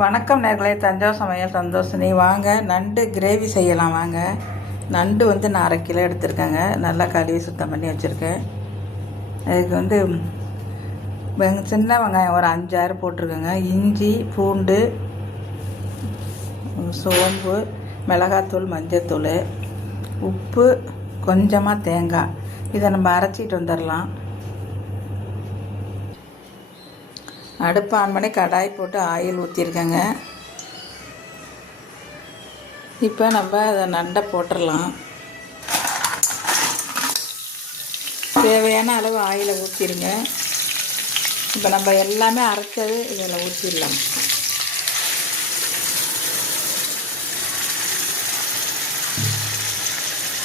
வணக்கம் நேர்களே, தஞ்சாவூர் சமையல் சந்தோஷினி. வாங்க நண்டு கிரேவி செய்யலாம். வாங்க. நண்டு நான் 1/2 கிலோ எடுத்துருக்கேங்க. நல்லா கழுவி சுத்தம் பண்ணி வச்சுருக்கேன். அதுக்கு சின்ன வெங்காயம் ஒரு 5-6 போட்டிருக்கேங்க. இஞ்சி, பூண்டு, சோம்பு, மிளகாத்தூள், மஞ்சத்தூள், உப்பு, கொஞ்சமாக தேங்காய். இதை நம்ம அரைச்சிட்டு வந்துடலாம். அடுப்பு ஆன் பண்ணி கடாய் போட்டு ஆயில் ஊற்றிருக்கேங்க. இப்போ நம்ம அதை நண்டை போட்டுடலாம். தேவையான அளவு ஆயிலை ஊற்றிடுங்க. இப்போ நம்ம எல்லாமே அரைச்சது இதில் ஊற்றிடலாம்.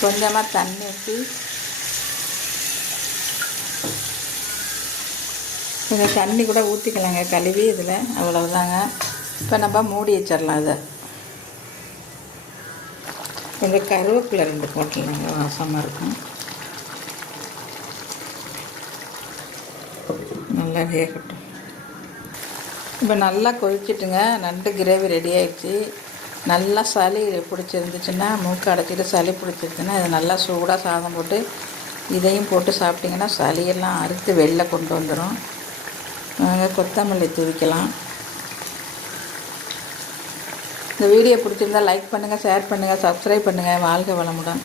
கொஞ்சமாக தண்ணி ஊற்றி கொஞ்சம் தண்ணி கூட ஊற்றிக்கலாங்க கழுவி. இதில் அவ்வளவுதாங்க. இப்போ நம்ம மூடி வச்சிடலாம். அதை கொஞ்சம் கருவேப்பிலை 2 போட்டுடலாங்க, வாசமாக இருக்கும். நல்லா வேகட்டும். இப்போ நல்லா கொதிச்சிட்டுங்க. நண்டு கிரேவி ரெடி ஆகிடுச்சு. நல்லா சளி பிடிச்சிருந்துச்சுன்னா, மூக்கு அடைச்சிட்டு சளி பிடிச்சிருச்சுன்னா, இது நல்லா சூடாக சாதம் போட்டு இதையும் போட்டு சாப்பிட்டிங்கன்னா சளியெல்லாம் அறுத்து வெளில கொண்டு வந்துடும். கொத்தமல்லி தூவிக்கலாம். இந்த வீடியோ பிடிச்சிருந்தால் லைக் பண்ணுங்கள், ஷேர் பண்ணுங்கள், சப்ஸ்கிரைப் பண்ணுங்கள். வாழ்க வளமுடன்.